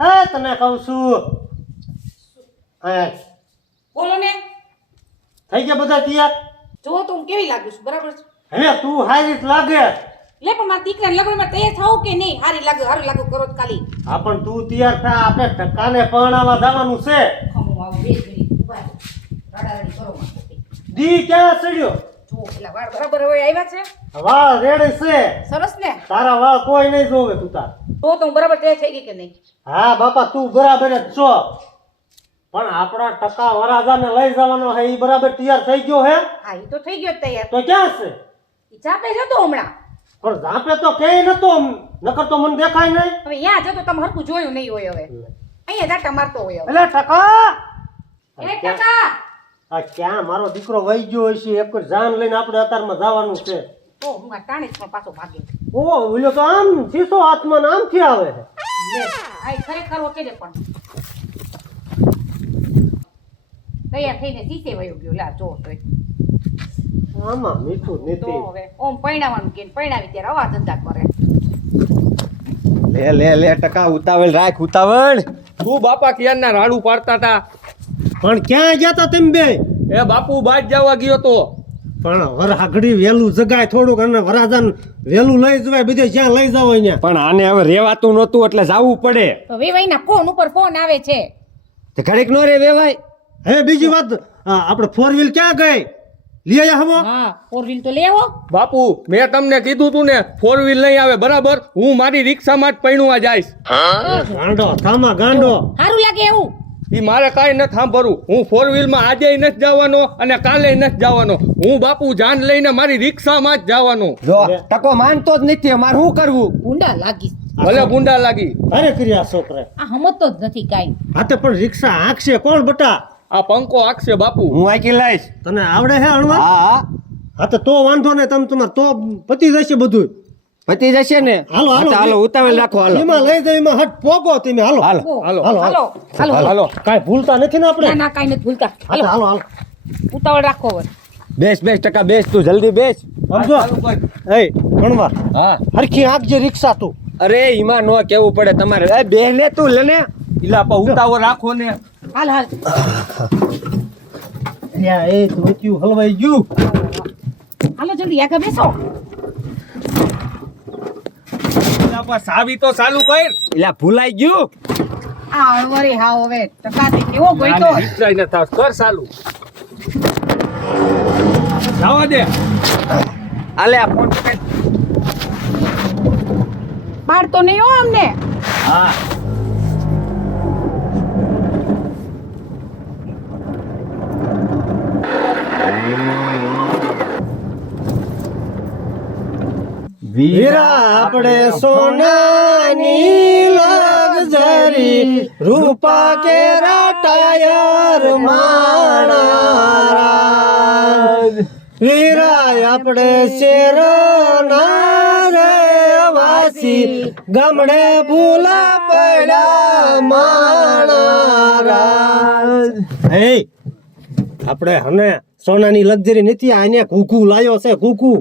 હા તને કહું છું હા બોલો ને. થઈ ગયા બધા તૈયાર જો તો હું કેવી લાગુ છું બરાબર છે. હે તું હારી જ લાગે લે પણ મારા દીકરાને લગ્નમાં તૈયાર થાવ કે નહીં? હારી લાગુ કરો તો ખાલી. હા પણ તું તૈયાર થા આપણે ટકાને પરણાવા જવાનું છે ખમો આવો 2 મિનિટ ઉભા રહો. રડારડી કરો માં. દી ક્યાં સડ્યો જો પેલા વાળ બરાબર હોય આવ્યા છે. વાળ રેડી છે સરસ ને. તારા વાળ કોઈ નહીં જોવે તું તાર તો હું બરાબર તૈયાર થઈ ગઈ કે નહીં? હા બાપા તું બરાબર જ છો પણ આપણા ટકા વરાજાને લઈ જવાનો હે ઈ બરાબર તૈયાર થઈ ગયો હે હા એ તો થઈ ગયો જ તૈયાર. તો ક્યાં છે ઈ ચાપે જતો હમણાં. પણ ઝાપે તો ક્યાંય નતો નકર તો મને દેખાય નહીં હવે ત્યાં જતો તમે હરખું જોયું નહીં હોય. હવે અહીંયા જાટા મારતો હોય. હવે એટલે ટકા એ ટકા આ ક્યાં મારો દીકરો વહી ગયો હશે એક જાન લઈને આપણે અત્યારમાં જવાનું છે ઓ હું આ ટાણી પણ પાછો ભાગ્યો. ઓ ઓલો તો આમ શીશો હાથમાં ને આમથી આવે છે લે આ ખરેખર ઓકે ને પણ તૈયાર થઈને સીસે વયો ગયો. લા જો તોય આમાં મીઠું તો નીતિ હવે ઓમ પૈણાવાનું કે પૈણાવી ત્યારે આવા ધંધા કરે. લે ટકા ઉતાવળ રાખ ઉતાવળ. તું બાપા ક્યારના રાડું પાડતા હતા. પણ ક્યાં ગયા તા તમે બે એ બાપુ બાજ જવા ગયો તો. પણ વરાઘડી વેલું જગાય થોડુંક અને વરાજાન વેલું લઈ જવાય બધે જ્યાં લઈ જાવ અહીંયા પણ આને હવે રેવાતું નહોતું એટલે જાવું પડે. તો વેવાઈના ફોન ઉપર ફોન આવે છે. તે ઘડીક નો રે વેવાય. હે બીજી વાત આપણે 4 વ્હીલ ક્યાં ગઈ લઈ આયા હમો હા 4 વ્હીલ તો લેવો. બાપુ મેં તમને કીધું તું ને 4 વ્હીલ નહીં આવે બરાબર. હું મારી રિક્ષામાં જ પૈણુવા જઈશ. ગાંડો થામા ગાંડો સારું લાગે એવું. ઈ મારે કાંઈ નથી સાંભળવું. હું 4 વ્હીલમાં આજે નથી જવાનો અને કાલે નથી જવાનો. હું બાપુ જાન લઈને મારી રિક્ષામાં જ જવાનો. જો ટકો માનતો જ નથી અમારે શું કરવું. ઊંડા લાગી. ભલે ગુંડા લાગી. અરે કર્યા છોકરા આ હમતો જ નથી કાઈ. હા તો પણ રિક્ષા આંખશે કોણ બટા આ પંખો આખશે બાપુ. હું આકી લઈશ. તને આવડે હે અણવા હા હા તો વાંધો નહીં તમાર તો પતી જશે બધું પતી જશે ને. હાલો, હાલો. હાલો ઉતાવળ રાખો હાલો. એમાં લઈ જાય એમાં હટ પોગો તમે હાલો હાલો. હાલો હાલો હાલો હાલો હાલો. કાંઈ ભૂલતા નથી ને આપણે ના ના કાઈ નથી ભૂલતા. હા તો હાલો હાલો ઉતાવળ રાખો હવે. બેસ ટકા બેસ તું જલ્દી બેસ. સમજો એ ભણવા હા હરખી આંખજે રિક્ષા તું અરે ઈમાં નો કેવું પડે તમારે. એ બેહને તું લેને. ઈલા પા ઉતાવળ રાખો ને. હાલ હાલ યા એ ધોતિયું હલવાઈ ગયું હાલો જલ્દી આગળ બેસો. ઈલા પા સાવી તો ચાલુ કર. એલા ભૂલાઈ ગયું. આ અળવરે હાવ હવે ટકાથી કેવો ગોઈતો. વિચારી ન થાવ કર ચાલુ. જવા દે. આલે આ ફોન પકડ. પાડતો નહીં હો અમને. હા વીરા આપણે સોનાની લગઝરી રૂપા કેરા ટાયર માણારા વીરા આપણે શેરના રહેવાસી ગામડે ભૂલા પડ્યા માણારા હે આપણે હને સોનાની લગઝરી નથી આને કુકુ લાયો છે કુકુ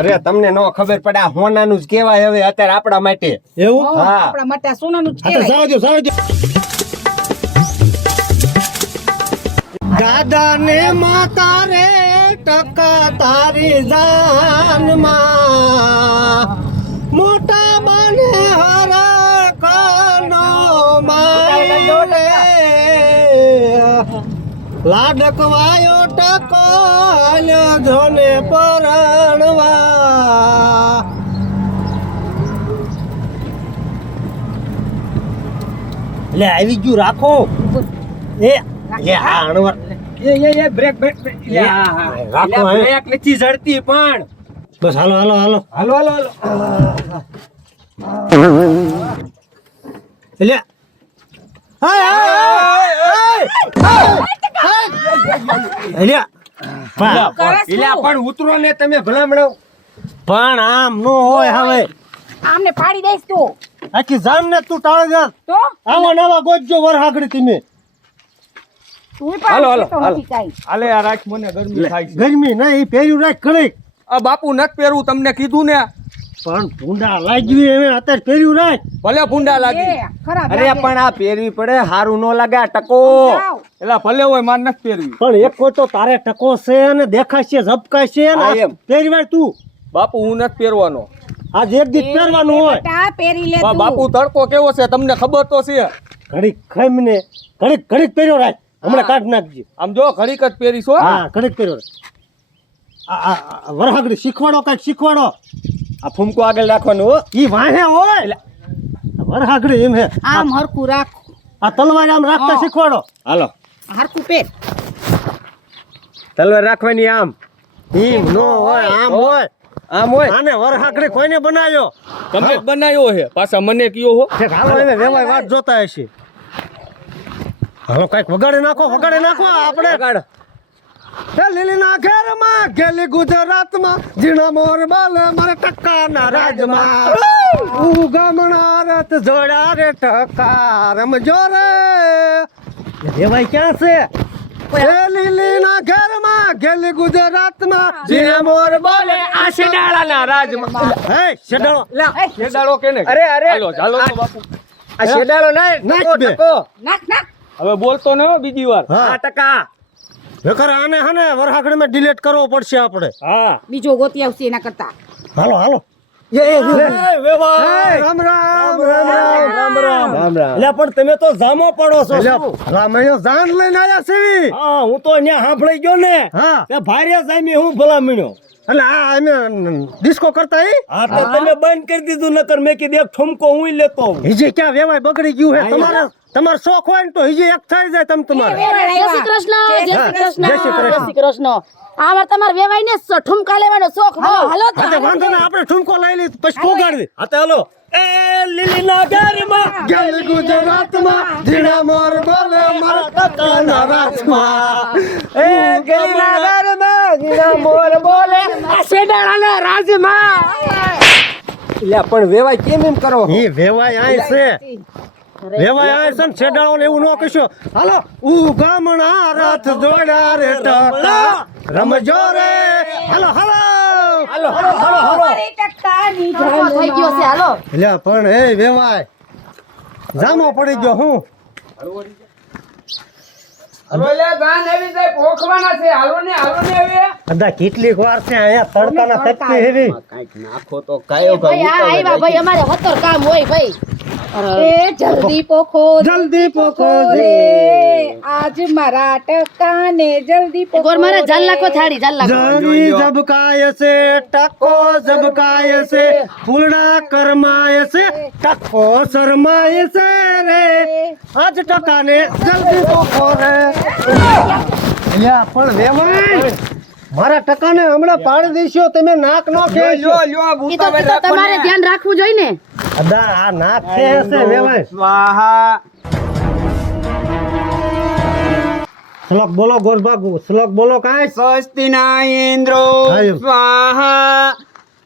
અરે તમને નો ખબર પડે આ હોનાનું જ કહેવાય હવે અત્યારે આપણા માટે. એવું હા. આપણા માટે આ સોનાનું જ હા તો કહેવાય. જાવ દો દાદા ને માતા રે ટકા તારી જાનમાં મોટા બને હરા કાનો માય રે લાડકવાયો ટકાલ્યો જોને પરણવા લે આવી ગયું રાખો એ લે આ અણવર એ બ્રેક બ્રેક રાખો હે. બ્રેક નથી જડતી પણ. બસ હાલો હાલો હાલો હાલો હાલો લે પણ ઉતરો ને તમે ભલામણો. પણ આમ નો હોય હવે આમને પાડી દઈશ તું આખી જાન ને તું ટાળ જા તો આવા નવા ગોજો વર હાગડી તમે તું હાલો, હાલો, પાડી હાલો. નથી કાઈ. હાલે આ રાખ મને ગરમી થાય છે. ગરમી નહીં પેર્યું રાખ ઘડીક આ બાપુ નથી પહેરવું તમને કીધું ને. પણ ભૂંડા લાગ્યું એમ અત્યારે પહેર્યું રાખ. ભલે ભૂંડા લાગી એ, ખરાબ અરે લાગે. પણ આ પહેરવી પડે, હારું ન લાગે આ ટકો. જાઓ. એટલે ભલે હોય માર નથી પહેરવી. પણ એક કોઈ તો તારે ટકો છે અને દેખાશે ઝબકાશે ને હા, એમ. પહેરવાય તું બાપુ હું નથી પહેરવાનો. આજ એક દી પહેરવાનું હોય. બેટા, પહેરી લે તું. બાપુ તડકો કેવો છે તમને ખબર તો છે. ઘડીક ખાઈને ઘડીક પહેર્યો રાખ. હમણાં કાઢ નાખજે. આમ જો ઘડીક જ પહેરીશ હો. હા ઘડીક પહેર્યો રાખ. આ વરહાગડી શીખવાડો કાંઈક શીખવાડો. આ ફૂમકો આગળ રાખવાનું હો. ઈ વાહે હોય વરહાગડી એમ હે. આમ હરખું રાખ. આ તલવાર આમ રાખતા હા. શીખવાડો. હાલો, હરખું પહેર. તલવાર રાખવાની આમ એમ નો હોય આમ હોય. આમ હોય. આને વરહાગડી કોઈને બનાવ્યો. તમે જ બનાવ્યો છે પાછા મને કયો હો. ઠીક, હાલો એને વેવાય વાત જોતા હશે. હાલો કાંઈક વગાડી નાખો આપણે. વગાડ. એ લીલીના ઘેરમાં ગેલી ગુજરાતમાં જીણા મોર બાલે મારે ટક્કાના રાજમાં ઉગમણા રત જોડા રે ટક્કા રમજો રે. વેવાય ક્યાં છે? એ લીલીના ઘેરમાં ગેલી ગુજરાતમાં જીણા મોર બાલે આ શેડાળાના રાજમાં. હે શેડાળો શેડાળો કેને કહે? અરે અરે ચાલો ચાલો તો બાપુ. આ શેડાળો ના નાખ ટકો, બે. ટકો. નાખ નાખ. હવે બોલતો ન હો બીજી વાર. હા આ ટકા. નકર આને હને વરહાગડીમાં ડિલીટ કરવો પડશે આપણે. હા બીજો ગોતી આવશે એના કરતા. હાલો રામ રામ રામ રામ. એટલે પણ તમે તો જામો પડો છો. રામૈયો જાન લઈને આયા છે. હા હું તો અહીંયા સાંભળી ગયો ને. હા તે ભારે જામી હું ભલા મીણ્યો. એટલે આ અમે ડિસ્કો કરતા હા તો તમે બંધ કરી દીધું નકર મેં કીધું એક ઠુમકો હું લેતો આવું. હિજે ક્યાં વેવાય બગડી ગયું હે તમારો શોખ હોય ને તો હિજે એક થઈ જાય તમારે. જય શ્રી કૃષ્ણ જય શ્રી કૃષ્ણ જય શ્રી કૃષ્ણ. જય શ્રી કૃષ્ણ આમાં તમારે વેવાઈ ને ઠુમકા લેવાનો શોખ બહુ. હાલો તો. હા તે વાંધો ને આપણે ઠુમકો લઈ લઈ પછી પોગાડવી. હા તે હાલો. એ લીલીના ઘરમાં ગેલી ગુજરાતમાં જીણા મોર બોલે મારા ટકાના રાજમાં. એ ગલીના ઘરમાં જીણા મોર બોલે આ શેડાળાના રાજમાં. એટલે પણ વેવાય કેમ એમ કરો? ઈ વેવાય આય છે. વેવાય આય છે ને છેડાળો ને એવું ન કહેશો. હાલો ઉગામણા રથ જોડા રે ટકા રમજો રે. હાલો અમારી ટક્કાની ઠુમકો થઈ ગયો છે હાલો. એટલે પણ એ વેવાય જામો પડી ગયો હું. અદા કેટલીક વાર છે અહીંયા તડકાના તપકી હેવી. કાંઈક નાખો તો કાયો ભાઈ આ આવ્યા ભાઈ અમારે હોતર કામ હોય ભાઈ. એ જલ્દી પોખો જલ્દી પોકો રે આજ મારા ટક્કાને જલ્દી પોખો ગોર મારે જાલ નાખો થાળી જાલ નાખો. જરી જબકાય છે ટકો જબકાય છે ફૂલડા કરમાય છે ટકો શરમાય છે રે આજ ટકાને જલ્દી પોકો રે. યા પણ વેવાય મારા ટકાને હમણાં પાડી દેશો તમે નાક નો ખેંચો. ઈ તો તમારે ધ્યાન રાખવું જોઈએ ને. અદા આ નાક ખેંચે વેવાય. સ્વાહા. શ્લોક બોલો ગોરબાગુ શ્લોક બોલો કાંઈ. સ્વસ્તિના ઇન્દ્રો હાય. સ્વાહા.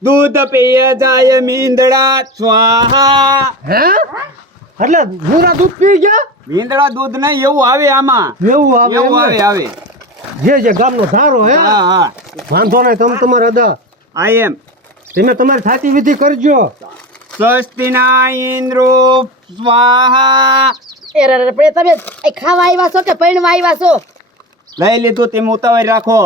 દૂધ પીય જાય મીંદડા સ્વાહા. હે એટલે પૂરા દૂધ પી ગયા મીંદડા દૂધ નહીં એવું આવે આમાં. એવું આવે એવું એમ ને? આવે. જે ગામનો ધારો હે હા વાંધો નહીં તમે તમારે અદા આઈ એમ. તમે તમારી થાતી વિધિ કરજો. સ્વસ્તિના ઇન્દ્રો સ્વાહા. એ રે રે, પણ તમે અહીં ખાવા આવ્યા છો કે પૈણવા આવ્યા છો? લઈ લીધું તેમ ઉતાવળ રાખો.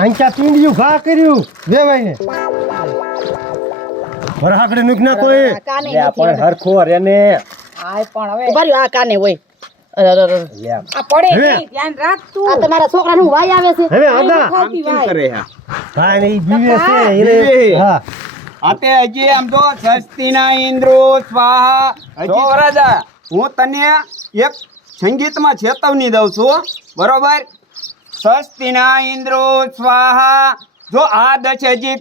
આંચા તીંડિયું ઘા કર્યું વેવાઈને વરહાકડે નુક ના કોઈ કાને લે નથી. પણ હરખો રે ને. આય પણ હવે ઉભા રહ્યો, આ કાને હોય. અરે, અરે, અરે. લે આ પડે હવે. નહીં, ધ્યાન રાખ તું. આ તમારા છોકરાનું વાય આવે છે. હવે આદા આમ કેમ કરે હા? કાંઈ નહીં જીવે છે જીવે. એને હા આપે હજી આમ તો સ્વસ્તિના ઇન્દ્રો સ્વાહા. હજી રાજા હું તને એક સંગીતમાં ચેતવણી દઉં છું બરોબર. સ્વસ્તિના ઇન્દ્રો સ્વાહા. જો આ દશ હજી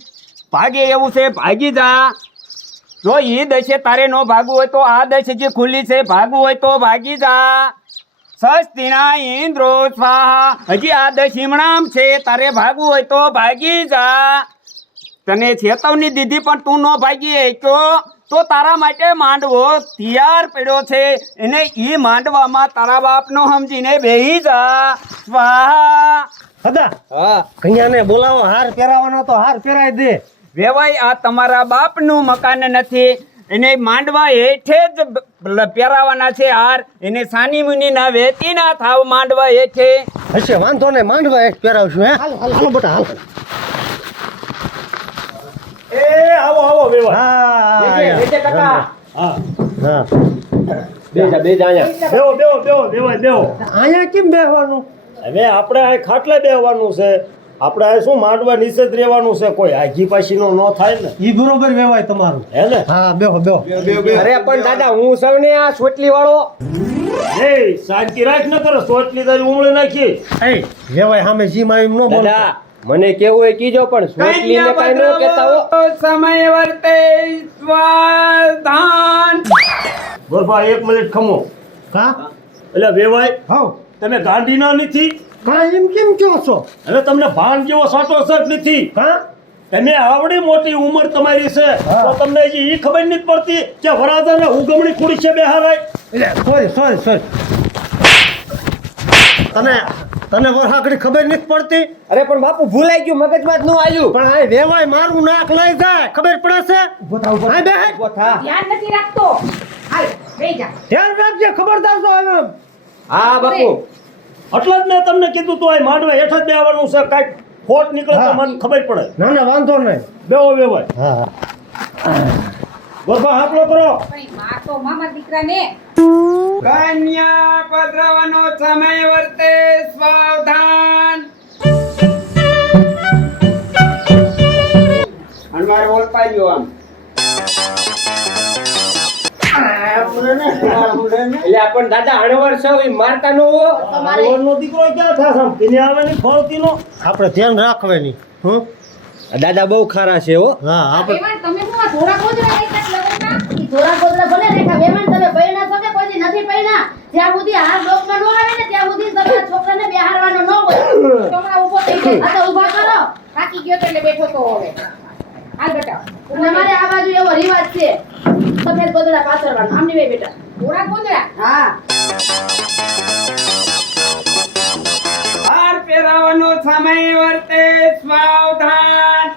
ભાગે એવું છે ભાગી જા. જો ઈ દશે તારે નો ભાગવું હોય તો આ દશ હજી ખુલ્લી છે ભાગવું હોય તો ભાગી જા. સ્વસ્તિના ઇન્દ્રો સ્વાહા. હજી આ દશ હિમણામ છે તારે ભાગવું હોય તો ભાગી જા. તને ચેતવણી દીધી પણ તું નો ભાગી શક્યો તો તારા માટે માંડવો તૈયાર પડ્યો છે. એને ઈ માંડવામાં તારા બાપનો સમજીને બેહી જા. સ્વાહા હદા હા કન્યાને બોલાવો, હાર પહેરાવાનો તો હાર પહેરાઈ દે. વેવાઈ આ તમારા બાપનું મકાન નથી, એને માંડવા હેઠે જ પહેરાવાના છે હાર. એને સાની મુની ના વેતી ના થાવ માંડવા હેઠે. હશે વાંધો ને, માંડવા એક પહેરાવશું. હે હાલો બેટા હાલો. એ આવો આવો વેવા. હા હા હા બેવો બેવો બેવો વેવાય બેવો. અહીંયા કેમ બેહવાનું? હવે આપણે આ ખાટલે બેહવાનું છે, આપણે આ શું માંડવા નીચે જ રહેવાનું છે, કોઈ આઘી પાછીનો ન થાય ને, ઈ બરોબર વેવાય તમારું. હે ને? હા બેહો બેહો. અરે પણ દાદા હું સૌને આ સોટલી વાળો. એ શાંતિ રાખ ન કરો, સોટલી તારી ઉમળી નાખી. એ વેવાય સામે જીમ આવી ન બોલ. દાદા મને કેવું હોય કીજો પણ સોટલીને કાંઈ ન કહેતા હો. સમય વર્તે સ્વાધાન. ગોરબા 1 મિનિટ ખમો. કા એટલે વેવાય હાઉ તમે ગાંધીના નથી, કા એમ કેમ કહો છો? હવે તમને ભાન જેવો સાટો સટ નથી. કા તમે આવડી મોટી ઉંમર તમારી છે હા. તો તમને હજી ઈ ખબર નથી પડતી કે વરાજાને ઉગમણી ખુડી છે બેહારાય. એટલે સોરી તને વરહાકડી ખબર નથી પડતી? અરે પણ બાપુ ભૂલાઈ ગયું, મગજમાં જ ન આવ્યું. પણ આ વેવાય મારું નાક લઈ જાય, ખબર પડે છે? હા બે ઉભો થા. ધ્યાન નથી રાખતો. હાલ બેહી જા. ધ્યાન રાખજે, ખબરદાર તો હવે. હા બાપુ એટલે જ મેં તમને કીધું તું આ માંડવા હેઠ જ બેહવાનું છે, કાંઈક ખોટ નીકળે તો હા. મને ખબર પડે. ના ના વાંધો નહીં. બેહો વેવાય. હા ગોરબા હાકલો કરો. ભાઈ માં તો મામા દીકરાને કન્યા પધરાવાનો સમય વર્તે સાવધાન. અનવાર ઓળખાઈ ગયો આમ. એટલે પણ દાદા અણવર સૌ ઈ મારતા નો હો. આવડનો દીકરો ક્યાં થાશે આમ? એને આવે નહીં ફળતીનો. આપણે ધ્યાન રાખવાની. હું દાદા બહુ ખારા છે હો. હા આપણે વેવાણ તમે હું આ ધોળા ગોદડા રાખ્યા છે લગનના? ઈ ધોળા ગોદડા ભલે રેખા વેવાણ તમે પૈણા છો કે કોઈ દી નથી પૈણા. જ્યાં સુધી હાર લોકમાં નો આવે ને ત્યાં સુધી તમારા છોકરાને બેહારવાનો ન હોય. તો હમણાં ઊભો થઈ ગયો. આ તો ઊભા કરો. થાકી ગયો તો એટલે બેઠો તો હવે. હાલ બેટા. અને અમારે આ બાજુ એવો રિવાજ છે, સફેદ ગોદડા પાથરવાનો. આમની વે બેટા. ધોળા ગોદડા. હા હાર પહેરાવાનો સમય વર્તે સાવધાન.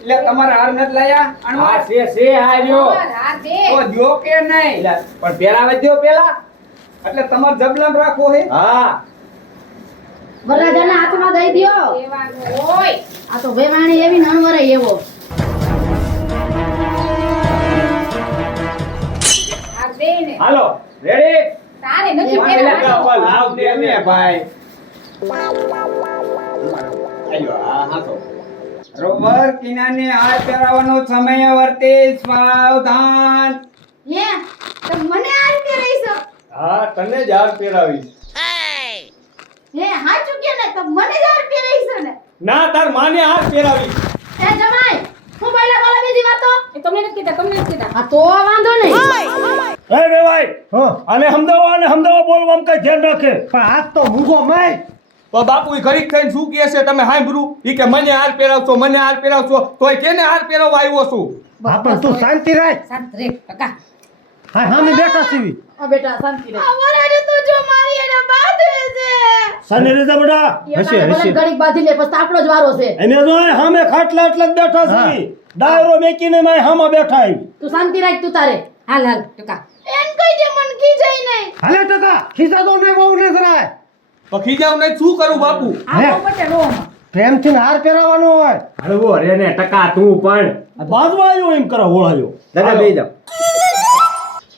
એટલે તમારે હાર નથી લાયા? અણવાર છે હાર્યો. હાર દે. તો જો કે નહીં? પણ પહેરાવા દ્યો પેલા. એટલે તમારે જબલન રાખવો હે. હા વરરાજાના હાથમાં દઈ દ્યો. વેવાણ હોય. આ તો વેવાણી એવી નણવરે એવો. હાર દે ને. હાલો રેડી. તારે નથી પેલા પહેરવાનું. લાવ દે ને ભાઈ. આયો આ હાથો. રોબર કિનાને હાર પહેરાવાનો સમય વર્તે સાવધાન. હે તો મને આ રીતે રહીશો. હા તને જ હાર પહેરાવીશ. હે હા ચૂક્યો ને તો મને જ હાર પહેરાઈશો ને. ના તાર માને હાર પહેરાવીશ. એ જમાઈ હું બોલા બોલા બીજી વાતો. એ તમને નથી કીધા, તમને નથી કીધા. આ તો વાંધો નહીં. હે વેવાય હા આને સમજાવો બોલવામાં કઈ ધ્યાન રાખે. પણ આજ તો મૂંગો માય. તો બાપુ ઈ ઘડીક થઈને શું કહે છે તમે સાંભળ્યું? ઈ કે મને હાર પહેરાવશો મને હાર પહેરાવશો. તોય કેને હાર પહેરાવવા આવ્યો છું? આપણે તું શાંતિ રાખ. શાંત રે કાકા. હા સામે બેઠા સીવી. આ બેટા શાંતિ રહે. અમારે તો જો મારી એને બાંધે છે. સાની રીતે બેટા હશે, ભલે હશે. ઘડીક બાંધી લે પછી આપણો જ વારો છે. એને જો સામે ખાટલા એટલે જ બેઠા હા. છે. ડાયરો મેકીને મેં સામે બેઠા છે. તું શાંતિ રાખ તું તારે. હાલ હાલ ટકા. એન કઈ દે મન ખીજાય નહીં. હાલે ટકા ખીસા તો ને બહુ ને જરાય. તો ખીજાવ નહીં શું કરું બાપુ? આ હે. બહુ બટે રોમાં. પ્રેમથી ને હાર પહેરાવાનો હોય. હળવો રે ને ટકા તું પણ. બાજવા આવ્યો એમ કરે હોળાયો. દાદા બેહી જાઓ.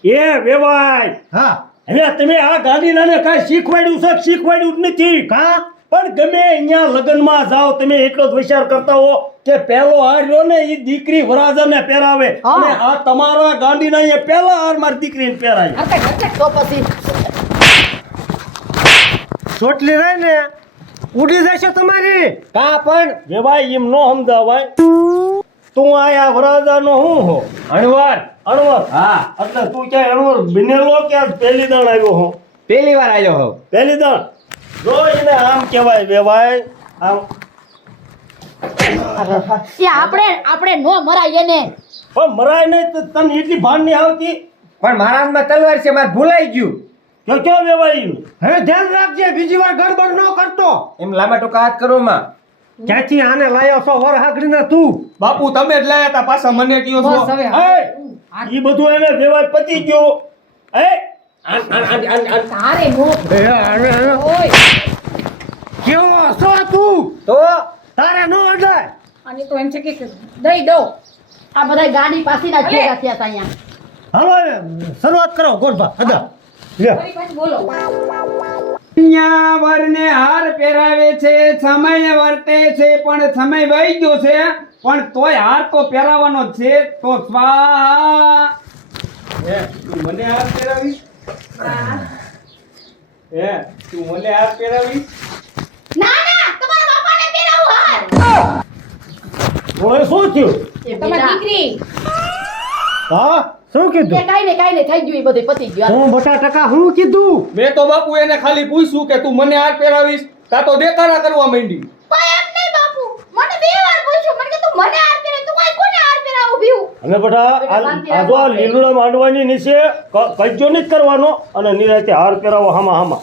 એ વેવાય હા હવે તમે આ ગાંધીલાને કાંઈ શીખવાડ્યું છે કે શીખવાડ્યું જ નથી. કા પણ ગમે અહીંયા લગ્નમાં જાઓ તમે એટલો જ વિચાર કરતા હો કે પહેલો હાર રહ્યો ને એ દીકરી વરાજાને પહેરાવે હા. અને આ તમારા ગાંધીના એ પહેલા હાર મારી દીકરીને પહેરાય. હરકત હરકત. તો પછી ચોટલી રહી ને ઉડી જશે તમારી. કા પણ વેવાય એમ નો સમજાવાય. તું આયા વરાજાનો હું હો? અણવર. અણવર. હા એટલે તું ક્યાંય અણવર બનેલો કે આજ પહેલી દાણ આવ્યો હો? પહેલી વાર આવ્યો હોઉં. પહેલી દાણ જો એને આમ કહેવાય વેવાય આમ. એ આપણે નો મરાય એને. પણ મરાય નહીં તો તને એટલી ભાન નહીં આવતી પણ મારા હાથમાં તલવાર છે, મારે ભૂલાઈ ગયું. ક્યાં વેવાઈ હવે ધ્યાન રાખજે, બીજી વાર ગડબડ ન કરતો. એમ લાંબા ટૂંકા હાથ કરો માં. ક્યાંથી આને લાયો છો વરહાગડીને તું? બાપુ તમે જ લાયા તા પાછા મને કયો છો બસ હવે ઈ બધું એને વેવાઈ પતી ગયો. તારે મોહ એ આને ઓય કેવો છો તું? તો તારે ન અડાય. અને તો એમ છે કે દઈ દો આ બધા ગાડી પાસીના જ ભેગા થયા હતા અહીંયા. હાલો હવે શરૂઆત કરો ગોરભા. અદા લે. ફરી પાછું બોલો કન્યા વરને હાર પહેરાવે છે, સમય વર્તે છે, પણ સમય વહી ગયો છે, પણ તોય હાર તો પહેરાવાનો જ છે. તો સ્વાહા. તું મને હાર પહેરાવી તું મને હાર પહેરાવી ના ના તમારા બાપાને પહેરાવું હાર. ઓય શું થયું? એ તમારી બેટા, દીકરી હા શું એ કીધું? કાંઈ ને થઈ ગયું, એ બધું પતી ગયું. હું બટા ટકા હું કીધું? મેં તો બાપુ એને ખાલી પૂછ્યું કે તું મને હાર પહેરાવીશ, તા તો દેખાડા કરવા માંડી. પણ એમ નહીં બાપુ, મને 2 વાર પૂછ્યું, મને કે તું મને હાર પહેરાવ, તું કાંઈ કોને હાર પહેરાવું ભીવું? અને બેટા આ જો આ લીલુડા માંડવાની નીચે કજ્જો નહીં કરવાનો અને નિરાતે હાર પહેરાવો હામાં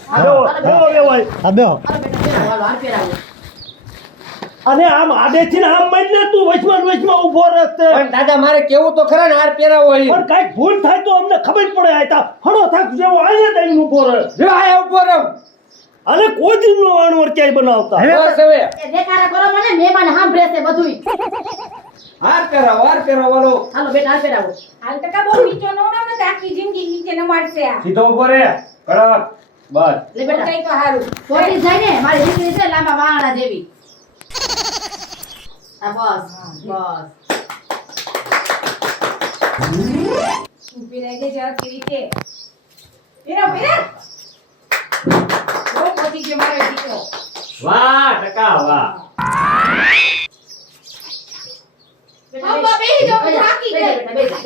બેહો વેવાઈ. હા બેહો. અરે બેટા પહેરાવો, હાલો હાર પહેરાવો. અને આમ આડેથી ને આમ મત ને તું વચમાં ઊભો રહેતે. પણ દાદા મારે કેવું તો ખરા ને હાર પહેરાવો અહીં. પણ કાંઈક ભૂલ થાય તો અમને ખબર પડે. આયતા હળો થાક જેવો આયે દઈને ઊભો રહે. જો આ ઉભો રહો. અને કોઈ દિનનો વાણવર ક્યાંય બનાવતા. બસ હવે એ દેખાડા કરો મને, મહેમાન સાંભળે છે બધુંય. હાર પહેરાવો હાલો. હાલો બેટા હાર પહેરાવો. હાલ ટકા બહુ નીચો નો ના ને આખી જિંદગી નીચે નમાડશે આ સીધો ઉભો રે. કડક. બસ. લે બેટા કઈ તો હારું છોડી જાય ને, મારી દીકરી છે લાંબા વાંગડા જેવી. આ બસ ઊભી રહી જજે હરખી રીતે પેરા પેરા બહુ પતી ગયો મારો દીકરો વાહ ટકા વાહ. બાબા બેહી જાઓ, થાકી ગઈ. બેટા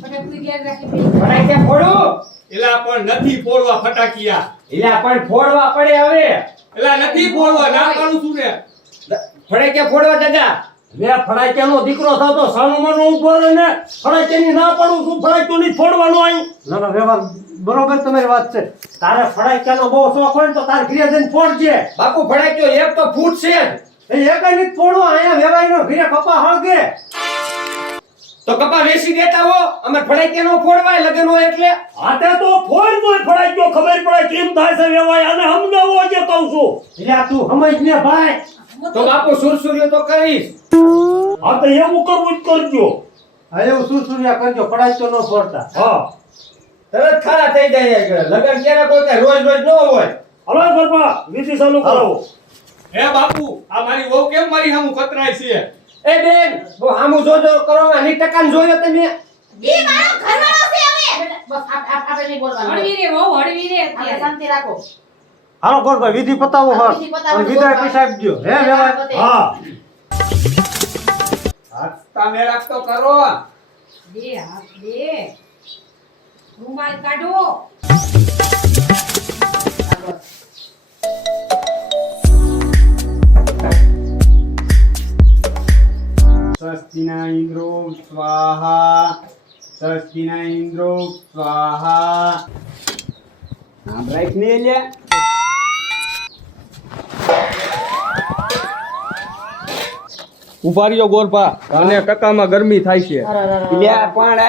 ફટાફટ ધ્યાન રાખી ફટાક ક્યાં ફોડું? એલા પણ નથી ફોડવા ફટાકિયા. એલા પણ ફોડવા પડે હવે. એલા નથી ફોડવા, ના પાડું છું ને. ફટાક ક્યાં ફોડવા દાદા? લે ફડાક્યાનો દીકરો થતો સાનો માનો ઊભો રહે ને ફડાક્યાની ના પાડું છું. ફડાક્યો નહીં ફોડવાનો અહીં. ના ના વ્યવહાર બરોબર તમારી વાત છે. તારે ફડાક્યાનો બહુ શોખ હોય ને તો તારે ઘરે જઈને ફોડજે. બાપુ ફટાક્યો એક તો ફૂટ છે જ. એ એકય નથી ફોડવો, અહીંયા વેવાઈનો ઘરે કપા હળગે. તો કપા વેચી દેતા હો. અમાર ફટાક્યાનો ફોડવાય લગન હોય એટલે. હાથે તો ફોડ દો ફડાક્યો ખબર પડે કેમ થાય છે વેવાય. અને સમજાવો જે કહું છું. એટલે આ તું સમજ ને ભાઈ. તો બાપુ સુરસુર્યો તો કરીશ. હા તો એવું કરવું જ કરજો. હા એવું સુરસુરિયા કરજો, ફડાક્યો ન ફોડતા. હા તરત ખારા થઈ જાય છે. લગન ક્યારે કોઈ કઈ રોજ રોજ ન હોય. હલો ગરબા વિધિ ચાલુ કરાવો. હે બાપુ, આ મારી વહુ કેમ મારી સામું કતરાય છે? એ બેન બહુ હામું જોજો કરો. આની ટકાને જોયો તમે? ઈ મારો ઘરવાળો છે હવે. બેટા બસ આપણે નહીં બોલવાનું. હળવી રે વહુ હળવી રે આપણે અત્યારે શાંતિ રાખો. હાલો ગોરભાઈ વિધિ પતાવો. હા, હર વિધિ પતાવો. અને વિદાય પૈસા આપજો. હે વેવાઈ. હા હસતા મેળાપ તો કરો. બે હાથ બે રૂમાલ કાઢો સ્વસ્તિના ઇન્દ્રો સ્વાહા. સ્વસ્તિના ઇન્દ્રો સ્વાહા. આમ રાખને લે. ઉભા રહ્યો ગોરપા, અને ટકામાં ગરમી થાય છે. લ્યા પણ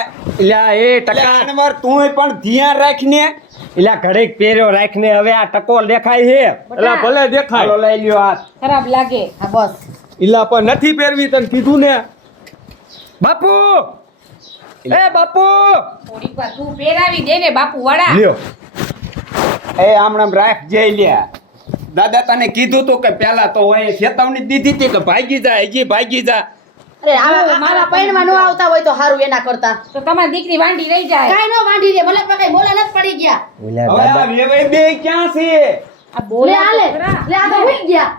લ્યા એ ટકાનવાર તુંય પણ ધ્યાન રાખને. એલા ઘડીક પહેર્યો રાખને. હવે આ ટકો દેખાય છે. એલા ભલે હાલો દેખાય. લઈ લ્યો હાથ. ખરાબ લાગે હા બસ. એલા પણ નથી પહેરવી, તને કીધું ને. બાપુ એ બાપુ થોડીક વાર તું પહેરાવી દે ને બાપુ વડા લ્યો. એ આમણામ રાખ જઈ લ્યા. દાદા તને કીધું તું કે પેલા તો હોય ચેતવણી દીધી હતી કે ભાગી જા, હજી ભાગી જા. અરે આવા મારા પૈણમાં ન આવતા હોય તો સારું એના કરતા. તો તમારી દીકરી વાંઢી રહી જાય કાઈ નો વાંઢી રે, ભલે કઈ બોલા નથી પડી ગયા. હવે આ વેવાઈ બે ક્યાં છે? આ લે બોલે આ લે, લે આ તો હુઈ ગયા.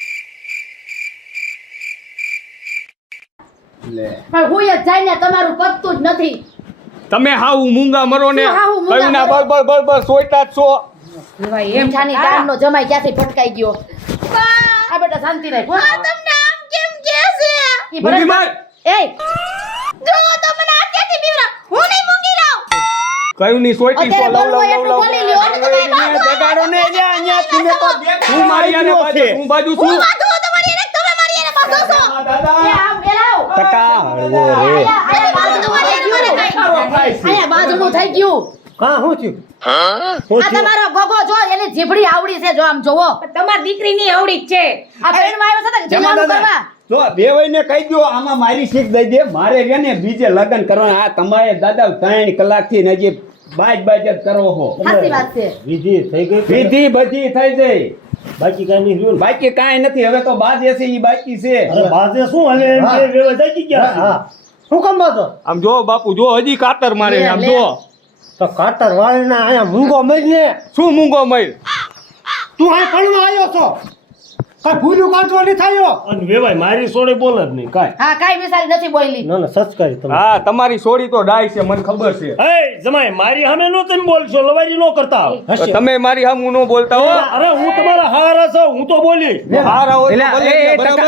લે પણ હુઈ જ જાય ને, તમારું પતતું જ નથી. તમે હાવ મૂંગા મરો ને. શું હાવ મૂંગા કયું ના મરો? બળબળ સોયટા જ છો. ભાઈ એમ મીઠાની તારનો જમાઈ ક્યાંથી ભટકાઈ ગયો. આ બેટા શાંતિ રાખ. તમને આમ કેમ કે છે? ઈ ભલે મૂંગી માર. એ જો તો મને આ ક્યાંથી બીવરા. હું નહીં મૂંગી રહું. કયું ની સોયટી છો? અત્યારે લવ બોલવું લવ એટલું લવ બોલી લ્યો. લગાડો ને અહીંયા અહીંયા તમે તો દેખ હું મારી આને બાજુ હું બાજુ છું હું બાંધું છું તમારી એને, તમે મારી એને બાંધો છો. દાદા એ આવ, એ લાવ. ટકા હળવો રે આયા બાંધું મારી એને મને કાંઈ. આયા બાંધું થઈ ગયું. કા શું થયું આ તમારો ગોગો જો એની જીભડી આવડી છે, જો આમ જોવો. તમારી દીકરીની આવડી જ છે. આ પેનમાં આવ્યો છે ને જમાનું કરવા. જો બેવઈને કહી દો આમાં મારી શીખ દઈ દે મારે રે ને બીજે લગન કરવાના આ તમારે દાદા 3 કલાકથી ને હજી બાજ જ કરો હો સાચી વાત છે. વિધિ થઈ ગઈ કે? વિધિ બધી થઈ જાય બાકી કઈ નહીં રહ્યું ને? બાકી કાંઈ નથી હવે તો બાજ છે ઈ બાકી છે અરે બાજે શું હવે એમ કે વેવાઈ જાગી ગયા છે. હા શું કામ બાતો આમ જો બાપુ જો હજી કાતર મારે આમ લે. જો તો કાતર વાળીને અહીંયા મૂંગો મરીને શું મૂંગો મર તું અહીં કણવા આવ્યો છો કઈ ભૂલ્યું કાઢવાની થયો અને વેવાઈ મારી સોડે બોલે જ નહીં કાંઈ. હા કાઈ વિચારી નથી બોલી. ના ના સચકારી તમે હા તમારી સોડી તો ડાય છે મને ખબર છે એ જમાઈ મારી સામે નો તમે બોલશો લવારી નો કરતા હશે. તમે મારી સામું ન બોલતા હો અરે હું તમારા હારા છું હું તો બોલી હારા હોય તો એટલે ભલે એ બરાબર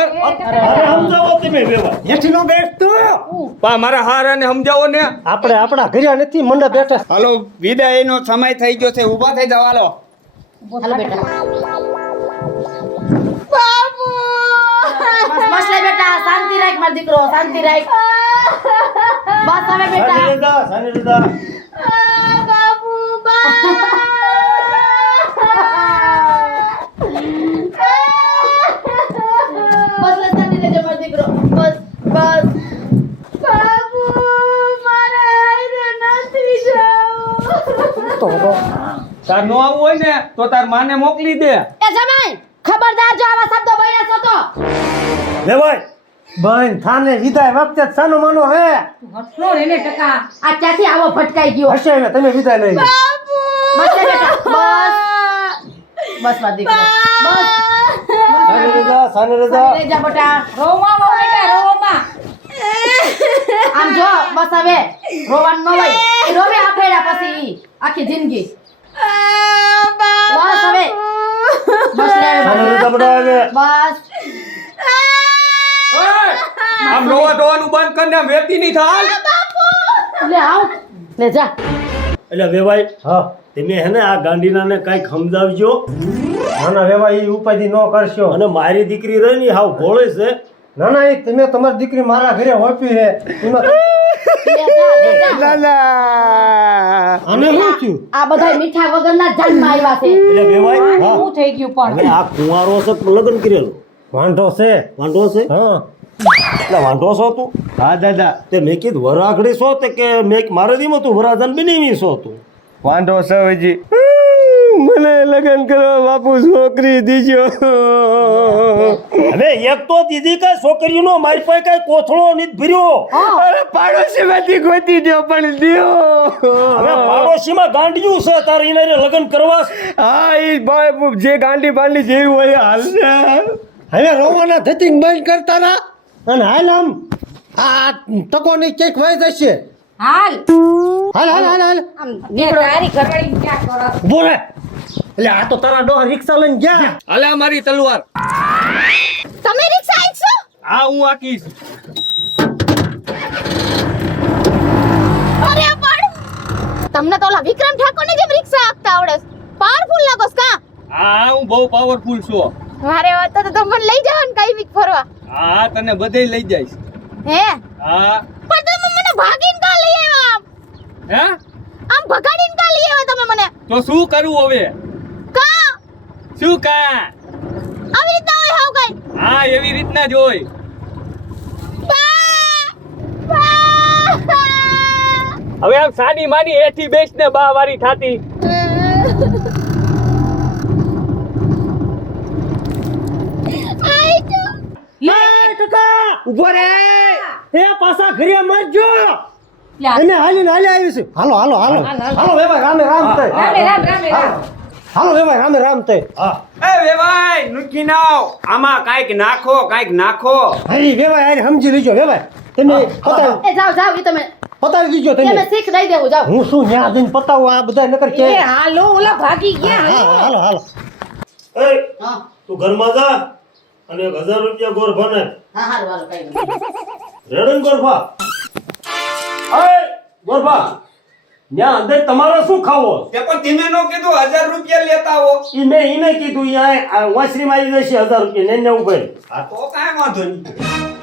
અરે સમજાવો તમે વેવા હેઠી નો બેસતું પણ મારા હારાને સમજાવો ને આપણે આપણા ઘરે નથી મંડે બેઠા હાલો વિદાયનો સમય થઈ ગયો છે ઊભા થઈ જાવ હાલો હાલો બેટા. બસ લે બેટા, શાંતિ રાખ મારો દીકરો, શાંતિ રાખ. બસ હવે બેટા. સાની દાદા બસ લે, શાંતિ રહેજે મારો દીકરો. બસ બસ. બાબુ મારે આઈને નથી જાવું. તાર નો આવવું હોય ને તો તાર માને મોકલી દે એ જમાઈ, ખબરદાર જો આવા શબ્દો બોલ્યા છો તો. વેવાઈ બન થાને વિદાય વખતે જ સાનો માનો રે હટલો રે ને ટકા. આ ક્યાંથી આવો ભટકાઈ ગયો? હશે ને તમે વિદાય લઈ લો બસ લે બેટા, બસ. બસ મારો દીકરો, બસ. સાની રજા લઈ જા બેટા. રોવા બહુ બેટા રોવામાં. આમ જો, બસ હવે રોવાનું ન હોય. ઈ રોવે આફેડા પછી ઈ, આખી જિંદગી. બસ હવે. બસ લે હવે સાની બાબુ. રજા બડા હવે બસ. આમ રોવા ધોવાનું બંધ કરીને આમ વેતી નહીં થાલ લે આવ. લે જા. એટલે વેવાઈ હા તમે હે ને આ ગાંડીનાને કાંઈક સમજાવજો ના ના વેવા એ ઉપાધિ ન કરશો અને મારી દીકરી રહી ને હાવ ભોળે છે ના ના એ તમે તમારી દીકરી મારા ઘરે હોપી છે એમાં લે જા, લે જા. આને શું થયું આ બધા મીઠા વગરના જન્મ આવ્યા છે. એટલે વેવાઈ શું થઈ ગયું પણ હવે આ કુંવારો છે લગ્ન કરેલું વાંઢો છે વાંઢો છે હા એટલે વાંઢો છો તું હા દાદા તે મેં કીધું વરાખડી છો તે કે મેં મારે દીમાં તું વરાજન બની છો તું વાંધો છે હજી મને લગન કરવા બાપુ છોકરી દીજો હવે એક તો દીદી કઈ છોકરીનો મારી પાસે કઈ કોથળો નથી ભર્યો અરે પાડોશી માંથી ગોતી દો પણ દ્યો હવે પાડોશીમાં ગાંડિયું છે તારે એને લગ્ન કરવા છે. હા એ ભાઈ જે ગાંડી બાંડી જેવી હોય એ હાલશે હવે રોવાના ધતિંગ બંધ કરતા ના અને હાલ આમ આ તકોની કેક વહી જશે હાલ હાલ હાલ હાલ હાલ આમ નીકળો તારી ઘરવાળી ક્યાં કરો ઉભો રે એટલે આ તો તારા ડોહા રિક્ષા લઈને ગયા અલા મારી તલવાર તમે રિક્ષા આઈશો? આ હું આકીશ અરે પણ તમને તો ઓલા વિક્રમ ઠાકોરની જેમ રિક્ષા આંકતા આવડે છે. પાવરફુલ લાગોસ કા? આ હું બહુ પાવરફુલ છું મારે વાત તો મને લઈ જાવ ને કઈ વીક ફરવા. હા તને બધે લઈ જઈશ હે હા પણ તમે મને ભાગીને કા લઈ આવ્યા આમ? હે આમ ભગાડીને કા લઈ આવ્યા તમે મને? તો શું કરવું હવે કા? શું કા આવી રીતના હોય હાવ કઈ? હા એવી રીતના જ હોય હવે આમ સાની માની એથી બેસ ને બા વારી થાતી ઉભો રે એ પાછા ઘરે મરજો લ્યા. એને હાલીને હાલી આવી છે હાલો હાલો હાલો હાલો વેવાય રામે રામ થઈ રામે રામ રામે રામ હાલો વેવાય રામે રામ થઈ હા એ વેવાઈ નુકી નાવ આમાં કાંઈક નાખો હરી વેવાય હારી સમજી લીજો વેવાય તમે પતાવી એ જાવ જાવ ઈ તમે પતાવી દીજો તમે તમે શીખ દઈ દેવું જાવ. હું શું ન્યા જઈને પતાવું આ બધા નકર કે એ હાલો ઓલા ભાગી ગયા હાલો હાલો હાલો એ તું ઘરમાં જા અને 1000 રૂપિયા ગોરફા ને હા હાલો હાલો કઈ નહીં. રેડન ગોરફા એ ગોરફા ત્યાં અંદર તમારે શું ખાવો તે પણ તમે નો કીધું 1000 રૂપિયા લેતા આવો. ઈ મેં ઈને કીધું અહીંયા વાસરીમાં આવી જશે 1000 રૂપિયા ને ઉપર હા તો કાંઈ વાંધો નહીં.